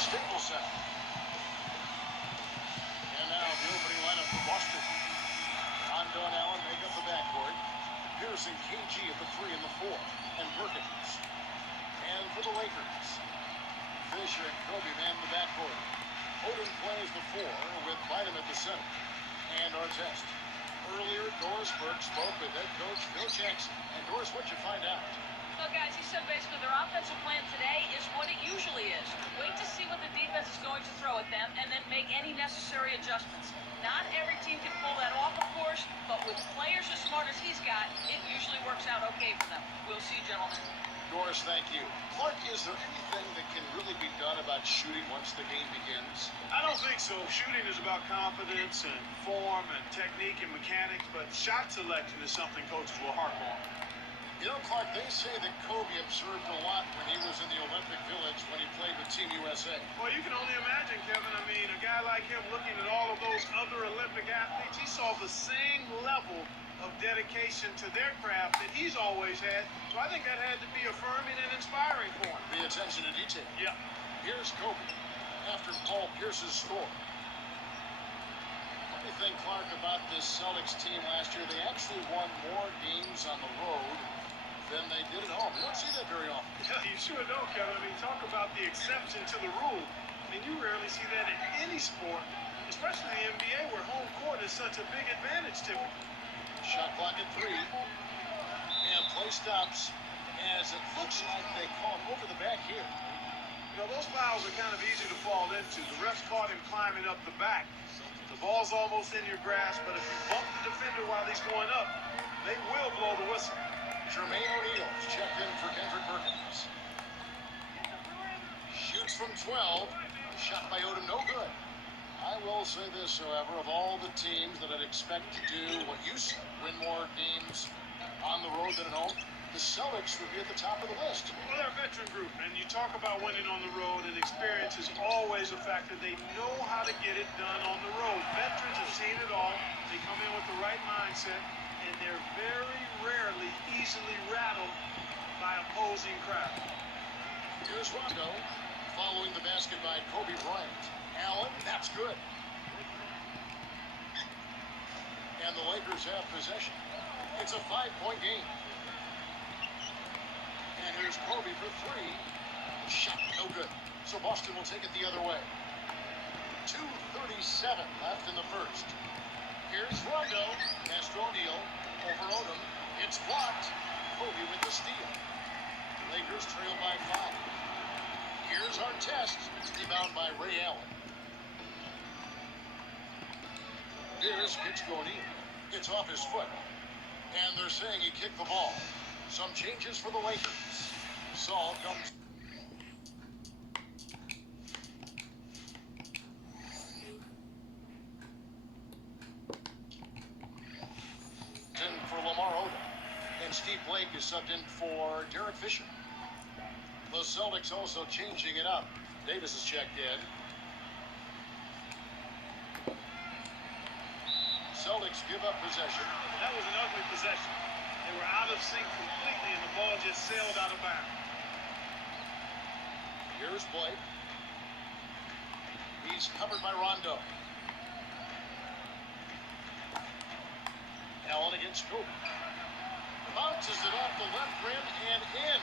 Staples Center. And now the opening lineup for Boston. Rondo and Allen make up the backcourt. Pearson, KG at the 3 and the 4. And Perkins. And for the Lakers, Fisher and Kobe man the backcourt. Odom plays the 4 with Bynum at the center. And Artest. Earlier, Doris Burke spoke with head coach Phil Jackson. And Doris, what'd you find out? Well, guys, he said basically their offensive plan today is what it usually is. Wait to see what the defense is going to throw at them, and then make any necessary adjustments. Not every team can pull that off, of course, but with players as smart as he's got, it usually works out okay for them. We'll see, gentlemen. Doris, thank you. Clark, is there anything that can really be done about shooting once the game begins? I don't think so. Shooting is about confidence and form and technique and mechanics, but shot selection is something coaches will harp on. You know, Clark, they say that Kobe observed a lot when he was in the Olympic Village when he played with Team USA. Well, you can only imagine, Kevin. I mean, a guy like him looking at all of those other Olympic athletes, he saw the same level of dedication to their craft that he's always had. So I think that had to be affirming and inspiring for him. The attention to detail. Yeah. Here's Kobe after Paul Pierce's score. What do you think, Clark, about this Celtics team last year? They actually won more games on the road than they did at home. You don't see that very often. Yeah, you sure don't, Kevin. I mean, talk about the exception to the rule. I mean, you rarely see that in any sport, especially the NBA, where home court is such a big advantage typically. Shot clock at 3. And play stops as it looks like they call him over the back here. You know, those fouls are kind of easy to fall into. The refs caught him climbing up the back. The ball's almost in your grasp, but if you bump the defender while he's going up, they will blow the whistle. Jermaine O'Neal's checked in for Kendrick Perkins. Shoots from 12. Shot by Odom, no good. I will say this, however, of all the teams that I'd expect to do what you said, win more games on the road than at home, the Celtics would be at the top of the list. Well, they're a veteran group, and you talk about winning on the road, and experience is always a factor. They know how to get it done on the road. Veterans have seen it all. They come in with the right mindset, and they're very rarely easily rattled by opposing crowds. Here's Rondo, following the basket by Kobe Bryant. Allen, that's good. And the Lakers have possession. It's a 5-point game. And here's Kobe for 3. Shot, no good. So Boston will take it the other way. 2:37 left in the first. Here's Rondo. Pass to O'Neal. Over Odom. It's blocked. Kobe with the steal. Lakers trail by 5. Here's Artest. Rebound by Ray Allen. Here's pitch to O'Neal. It's off his foot. And they're saying he kicked the ball. Some changes for the Lakers. Saul comes. In for Lamar Odom. And Steve Blake is subbed in for Derek Fisher. The Celtics also changing it up. Davis is checked in. Celtics give up possession. That was an ugly possession. They were out of sync completely, and the ball just sailed out of bounds. Here's Blake. He's covered by Rondo. Allen against Kobe. Bounces it off the left rim and in.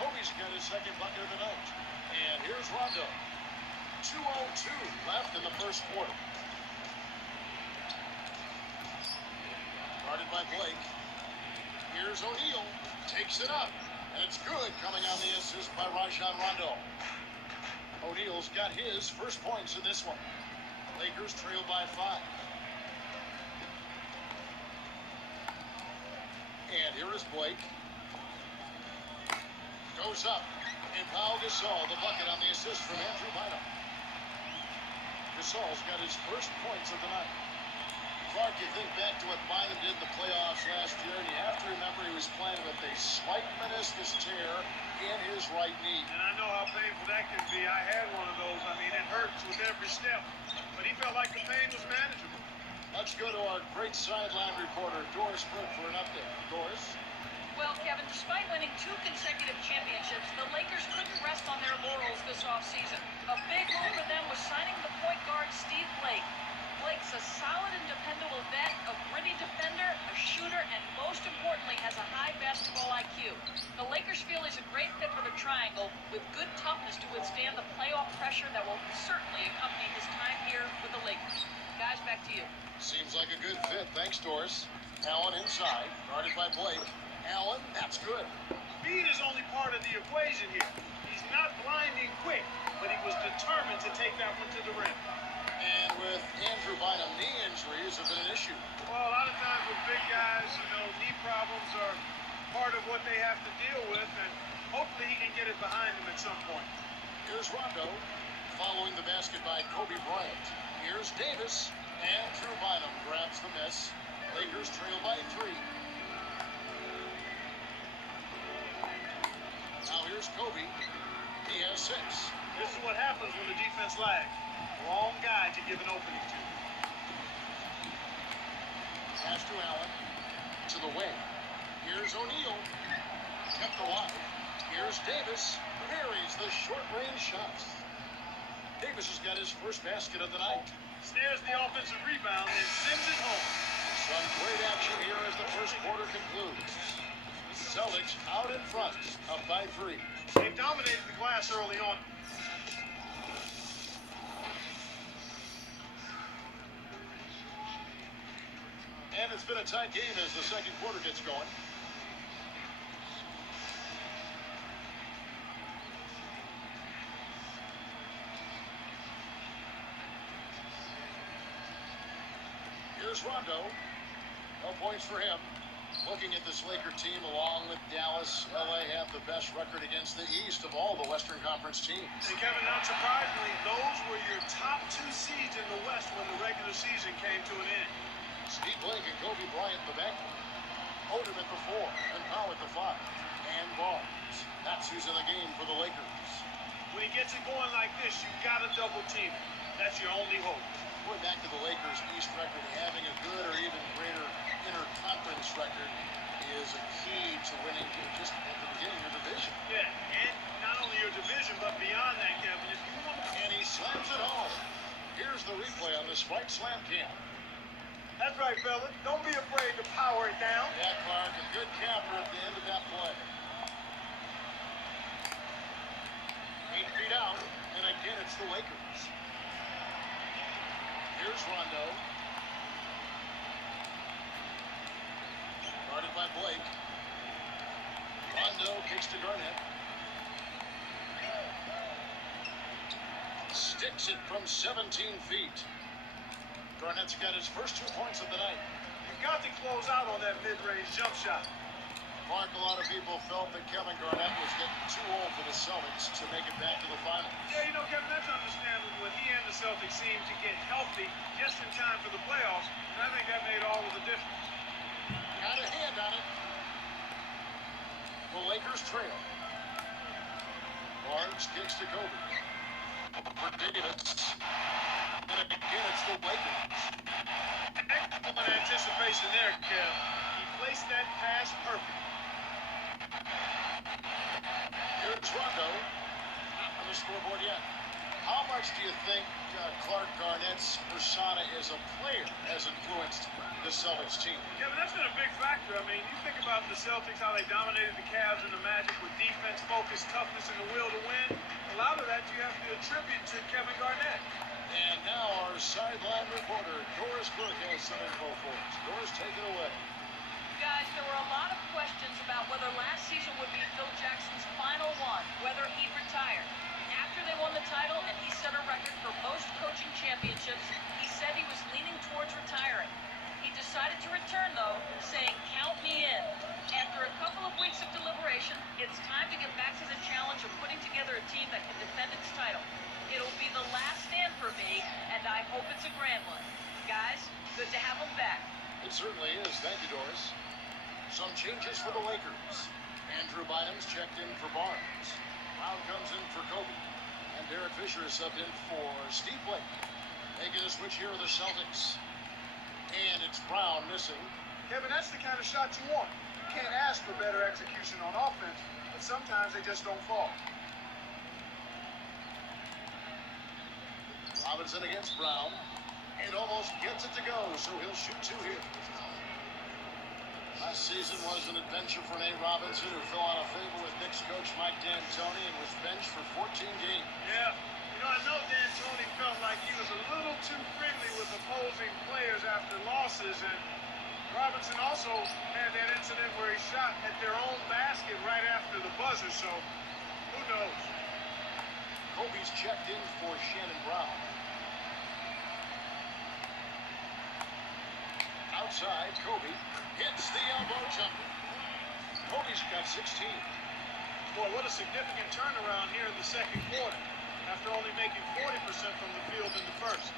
Kobe's got his second bucket of the night. And here's Rondo. 2:02 left in the first quarter. Guarded by Blake. Here's O'Neal. Takes it up. And it's good, coming on the assist by Rajon Rondo. O'Neal's got his first points in this one. Lakers trail by 5. And here is Blake. Goes up. And Pau Gasol, the bucket on the assist from Andrew Bynum. Gasol's got his first points of the night. Clark, you think back to what Bynum did in the playoffs last year, and you have to remember he was playing with a slight meniscus tear in his right knee. And I know how painful that can be. I had one of those. I mean, it hurts with every step. But he felt like the pain was manageable. Let's go to our great sideline reporter, Doris Burke, for an update. Doris? Well, Kevin, despite winning 2 consecutive championships, the Lakers couldn't rest on their laurels this this offseason. A big move for them was signing the point guard Steve Blake. Blake's a solid and dependable vet, a gritty defender, a shooter, and most importantly has a high basketball IQ. The Lakers feel he's a great fit for the triangle with good toughness to withstand the playoff pressure that will certainly accompany his time here with the Lakers. Guys, back to you. Seems like a good fit. Thanks, Doris. Allen inside, guarded by Blake. Allen, that's good. Speed is only part of the equation here. He's not blinding quick, but he was determined to take that one to the rim. And with Andrew Bynum, knee injuries have been an issue. Well, a lot of times with big guys, knee problems are part of what they have to deal with, and hopefully he can get it behind him at some point. Here's Rondo, following the basket by Kobe Bryant. Here's Davis, and Drew Bynum grabs the miss. Lakers trail by 3. Now here's Kobe. He has 6. This is what happens when the defense lags. Wrong guy to give an opening to. Pass to Allen. To the wing. Here's O'Neal. Kept alive. Here's Davis. Parries the short-range shots. Davis has got his first basket of the night. Snares the offensive rebound and sends it home. Some great action here as the first quarter concludes. Celtics out in front, up by 3. They dominated the glass early on. And it's been a tight game as the second quarter gets going. Here's Rondo. No points for him. Looking at this Laker team, along with Dallas, LA have the best record against the East of all the Western Conference teams. And Kevin, not surprisingly, those were your top 2 seeds in the West when the regular season came to an end. Steve Blake and Kobe Bryant in the backcourt. Odom at the 4 and Powell at the 5. And Barnes. That's who's in the game for the Lakers. When he gets it going like this, you've got to double team it. That's your only hope. Going back to the Lakers' East record, having a good or even greater interconference record is a key to winning just at the beginning of your division. Yeah, and not only your division, but beyond that, Kevin. If you want to... And he slams it home. Here's the replay on this Fight Slam cam. That's right, fella. Don't be afraid to power it down. Yeah, Clark, a good capper at the end of that play. 8 feet out, and again it's the Lakers. Here's Rondo. Guarded by Blake. Rondo kicks to Garnett. Sticks it from 17 feet. Garnett's got his first 2 points of the night. You've got to close out on that mid-range jump shot. Mark, a lot of people felt that Kevin Garnett was getting too old for the Celtics to make it back to the finals. Yeah, Kevin, that's understandable. When he and the Celtics seemed to get healthy just in time for the playoffs, and I think that made all of the difference. Got a hand on it. The Lakers trail. Barnes kicks to Kobe. For Davis. And again, it's the Lakers. Excellent anticipation there, Kev. He placed that pass perfect. Here's Rondo. Not on the scoreboard yet. How much do you think Clark Garnett's persona as a player has influenced the Celtics team? Kevin, that's been a big factor. I mean, you think about the Celtics, how they dominated the Cavs and the Magic with defense, focus, toughness, and the will to win. A lot of that you have to attribute to Kevin Garnett. And now our sideline reporter, Doris Burke, has some info for us. Doris, take it away. Guys, there were a lot of questions about whether last season would be Phil Jackson's final one, whether he'd retire. After they won the title and he set a record for most coaching championships, he said he was leaning towards retiring. He decided to return, though, saying, "Count me in." After a couple of weeks of deliberation, it's time to get back to the challenge of putting together a team that can defend its title. It'll be the last stand for me, and I hope it's a grand one. Guys, good to have him back. It certainly is. Thank you, Doris. Some changes for the Lakers. Andrew Bynum's checked in for Barnes. Brown comes in for Kobe. And Derek Fisher is subbed in for Steve Blake. Making a switch here are the Celtics. And it's Brown missing. Kevin, that's the kind of shot you want. You can't ask for better execution on offense, but sometimes they just don't fall. Robinson against Brown. It almost gets it to go, so he'll shoot two here. Last season was an adventure for Nate Robinson, who fell out of favor with Knicks coach Mike D'Antoni and was benched for 14 games. Yeah. I know D'Antoni felt like he was a little too friendly with opposing players after losses, and Robinson also had that incident where he shot at their own basket right after the buzzer, so who knows? Kobe's checked in for Shannon Brown. Outside, Kobe hits the elbow jumper. Kobe's got 16. Boy, what a significant turnaround here in the second quarter, after only making 40% from the field in the first.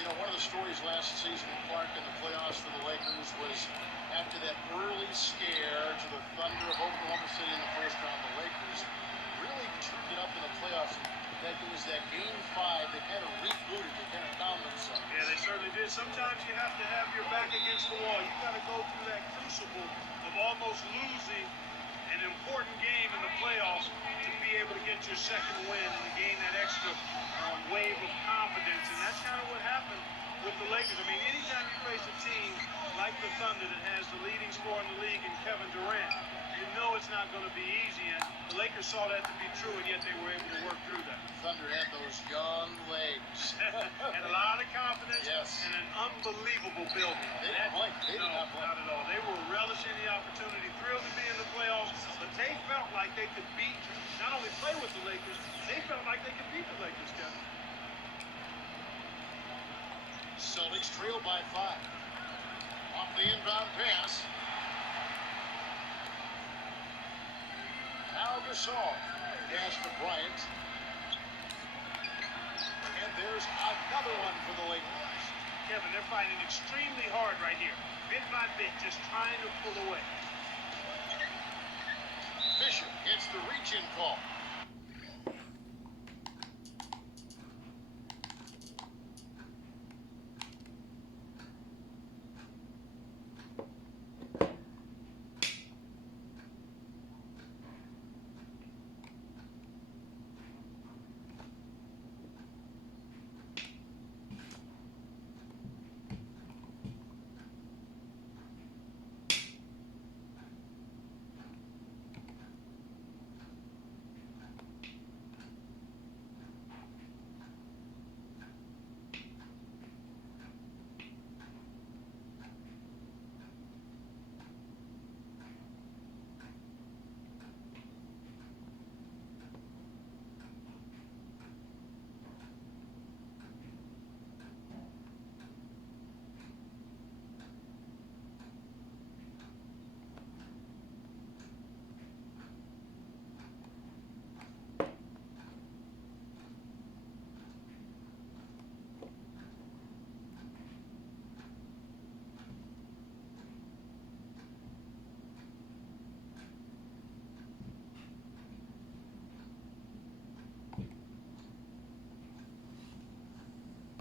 You know, one of the stories last season, Clark, in the playoffs for the Lakers was after that early scare to the Thunder of Oklahoma City in the first round, the Lakers really turned it up in the playoffs. That it was that game 5 that kind of rebooted, they kind of found themselves. Yeah, they certainly did. Sometimes you have to have your back against the wall. You got to go through that crucible of almost losing an important game in the playoffs to be able to get your second win and to gain that extra wave of confidence. And that's kind of what happened with the Lakers. I mean, anytime you face a team like the Thunder that has the leading scorer in the league in Kevin Durant, you know it's not going to be easy. And the Lakers saw that to be true, and yet they were able to work through that. Thunder had those young legs. And a lot of confidence. Yes. And an unbelievable building. They didn't blink. They did not blink. Not at all. They were relishing the opportunity, thrilled to be in the playoffs, but they felt like they could beat, not only play with the Lakers, they felt like they could beat the Lakers, Kevin. Celtics trail by 5. Off the inbound pass. Now Gasol. Pass to Bryant. And there's another one for the Lakers. Kevin, they're fighting extremely hard right here. Bit by bit, just trying to pull away. Fisher gets the reach-in call.